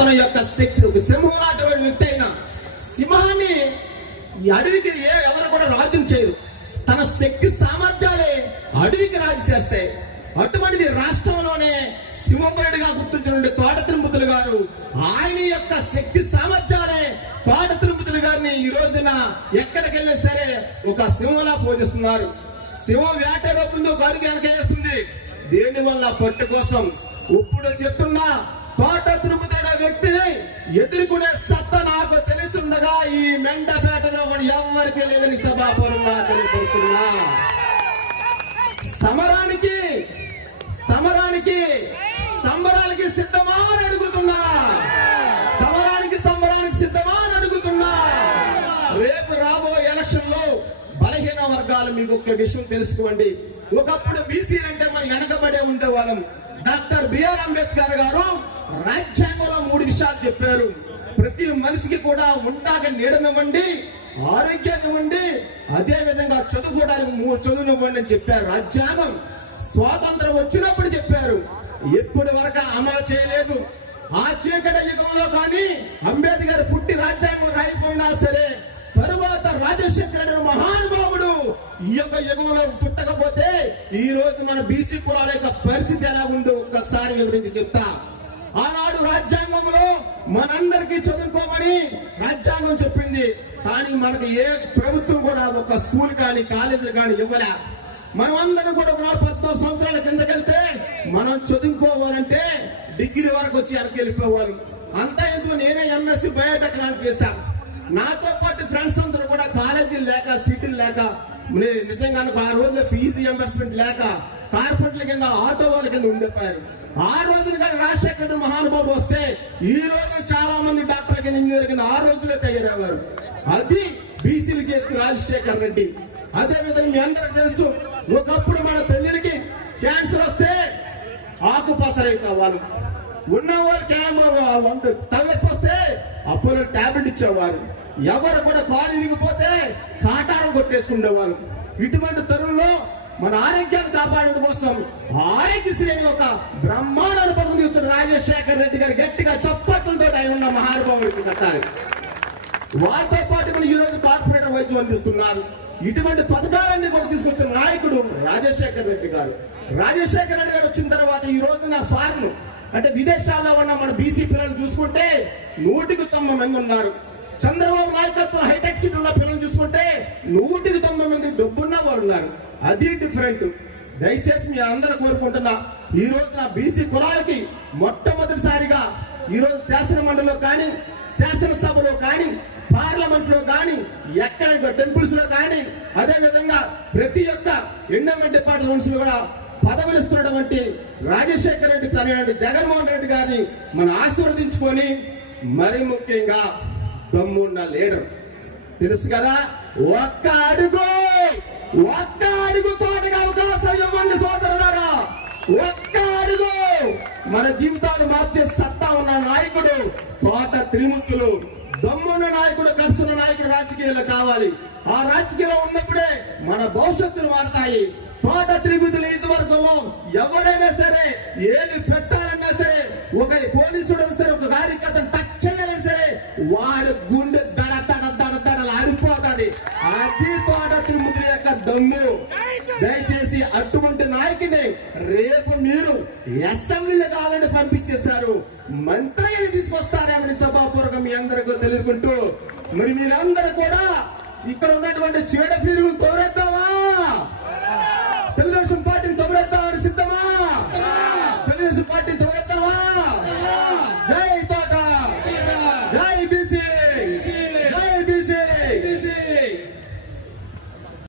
అతని యొక్క శక్తి, ఒక సింహం లాంటి వ్యక్తి అయిన సింహాన్ని ఈ అడవికి ఎవరు కూడా రాజుని చేయరు. తన శక్తి సామర్థ్యాలే అడవికి రాజు చేస్తాయి. అటువంటిది రాష్ట్రంలోనే సింహంబరుడిగా గుర్తించిన తోట తిరుమతులు గారు, ఆయన యొక్క శక్తి సామర్థ్యాలే తోట తిరుమతులు గారిని ఈ రోజున ఎక్కడికి వెళ్ళినా సరే ఒక సింహంలా పూజిస్తున్నారు. సింహం వేటాడకుండా గారికి వెనకేస్తుంది. దేని వల్ల? పట్టు కోసం. ఇప్పుడు చెప్తున్నా, తోట తిరుమతుడు వ్యక్తిని ఎదుర్కొనే సత్తా నాకు తెలుసుండగా ఈ మెండపేటలో కూడా ఎవరికి లేదని సభాపూర్వంగా తెలియపరుస్తున్నా. సంబరాలకి సిద్ధమా అని అడుగుతున్నా. సంబరానికి సిద్ధమా అని అడుగుతున్నా. రేపు రాబోయే ఎలక్షన్ లో బలహీన వర్గాలు మీకు ఒక విషయం తెలుసుకోండి. ఒకప్పుడు బీసీలంటే మనం వెనకబడే ఉండేవాళ్ళం. డాక్టర్ బిఆర్ అంబేద్కర్ గారు రాజ్యాంగంలో 3 విషయాలు చెప్పారు. ప్రతి మనిషికి కూడా ఉండాక నీడనివ్వండి, ఆరోగ్యాన్ని ఇవ్వండి, అదే విధంగా చదువుకోవడానికి చదువునివ్వండి అని చెప్పారు. రాజ్యాంగం స్వాతంత్రం వచ్చినప్పుడు చెప్పారు. ఎప్పటి వరకు అమలు చేయలేదు. ఆ చీకటి యుగంలో కానీ అంబేద్కర్ పుట్టి రాజ్యాంగం రాయిపోయినా సరే తరువాత రాజశేఖర మహానుభావుడు ఈ యొక్క యుగంలో పుట్టకపోతే ఈ రోజు మన బీసీ కులాల యొక్క పరిస్థితి ఎలా ఉందో ఒక్కసారి వివరించి చెప్తా. ఆనాడు రాజ్యాంగంలో మనందరికీ చదువుకోమని రాజ్యాంగం చెప్పింది. కానీ మనకు ఏ ప్రభుత్వం కూడా ఒక స్కూల్ కానీ కాలేజీ కానీ ఇవ్వలే. మనం అందరం కూడా 14 సంవత్సరాల కిందకెళ్తే మనం చదువుకోవాలంటే డిగ్రీ వరకు వచ్చి వెనక్కి వెళ్ళిపోవాలి. అంతా ఎందుకు నేనే ఎంఎస్సీ బయోటెక్నాలజీ చేశాను. నాతో పాటు ఫ్రెండ్స్ అందరూ కూడా కాలేజీలు లేక, సీట్లు లేక, నిజంగా ఆ రోజుల్లో ఫీజు రియంబర్స్మెంట్ లేక కార్పొరేట్ల కింద, ఆటో వాళ్ళ కింద ఉండిపోయారు. ఆ రోజున కానీ రాజశేఖర మహానుభావు వస్తే ఈ రోజు చాలా మంది డాక్టర్ కింద, ఇంజనీర్ కింద ఆ రోజులో తయారయ్యారు. అది బీసీలు చేసిన రాజశేఖర రెడ్డి. అదే విధంగా మీ అందరికి తెలుసు, ఒకప్పుడు మన పెళ్లికి క్యాన్సర్ వస్తే ఆకుపసరేసేవాళ్ళు. ఉన్న వాళ్ళకి తలనొప్పి వస్తే అప్పుడు టాబ్లెట్ ఇచ్చేవారు. ఎవరు కూడా కాలు ఇరిగిపోతే కాటారం కొట్టేసుకునేవారు. ఇటువంటి తరుణంలో మన ఆరోగ్యాన్ని కాపాడడం కోసం ఆరోగ్యశ్రీ అని ఒక బ్రహ్మాండాన్ని పనులు తీసుకున్న రాజశేఖర రెడ్డి గారు గట్టిగా చప్పట్లతో ఆయన ఉన్న మహానుభావుడికి కట్టాలి. వారితో పాటు మనం ఈ రోజు కార్పొరేటర్ వైద్యం అందిస్తున్నారు. ఇటువంటి పథకాలన్నీ కూడా తీసుకొచ్చిన నాయకుడు రాజశేఖర రెడ్డి గారు. రాజశేఖర రెడ్డి గారు వచ్చిన తర్వాత ఈ రోజున ఫార్మ్ అంటే విదేశాల్లో ఉన్న మన బీసీ పిల్లలు చూసుకుంటే 190 మంది ఉన్నారు. చంద్రబాబు నాయకత్వం హైటెక్ సిటీ ఉన్న పిల్లలు చూసుకుంటే 190 మంది డబ్బున్న వాళ్ళు ఉన్నారు. అది డిఫరెంట్. దయచేసి మీ అందరూ కోరుకుంటున్నా, ఈ రోజున బీసీ కులాలకి మొట్టమొదటిసారిగా ఈ రోజు శాసన మండలిలో కానీ, శాసనసభలో కానీ, పార్లమెంట్ లో కానీ, ఎక్కడ టెంపుల్స్ లో కానీ, అదే విధంగా ప్రతి ఒక్క ఎండోమెంట్ డిపార్ట్మెంట్స్ లో కూడా పదవులు ఇస్తున్నటువంటి రాజశేఖర రెడ్డి తనయుడు జగన్మోహన్ రెడ్డి గారిని మనం ఆశీర్వదించుకొని, మరి ముఖ్యంగా దమ్మున్న లీడర్ తెలుసు కదా, ఒక్క అడుగు తోటగా అవకాశం ఇవ్వండి సోదరులారా. ఒక్క అడుగు మన జీవితాలు మార్చే సత్తా ఉన్న నాయకుడు తోట త్రిమూర్తులు. దమ్మున్న నాయకుడు, కడుస్తున్న నాయకుడు రాజకీయాల్లో కావాలి. ఆ రాజకీయాల్లో ఉన్నప్పుడే మన భవిష్యత్తులు మారుతాయి. తోట త్రిమూర్తుల నియోజకవర్గంలో ఎవరైనా సరే ఏది పెట్టాలన్నా సరే, ఒక పోలీసుడు సరే, ఒక కార్యకర్తను టచ్ చేయాలన్నా సరే వాడు గుండె దడలు ఆడిపోతుంది. అది తోట త్రిమూర్తుల యొక్క దమ్ము. దయచేసి అటువంటి నాయకుని రేపు మీరు అసెంబ్లీలో కావాలంటే పంపించేశారు, మంత్రిని తీసుకొస్తారేమని సభాపూర్వకం మీ అందరికీ తెలుసుకుంటూ, మరి మీరందరూ కూడా ఇక్కడ ఉన్నటువంటి చీడ పీరుగులు తోరేద్దాం.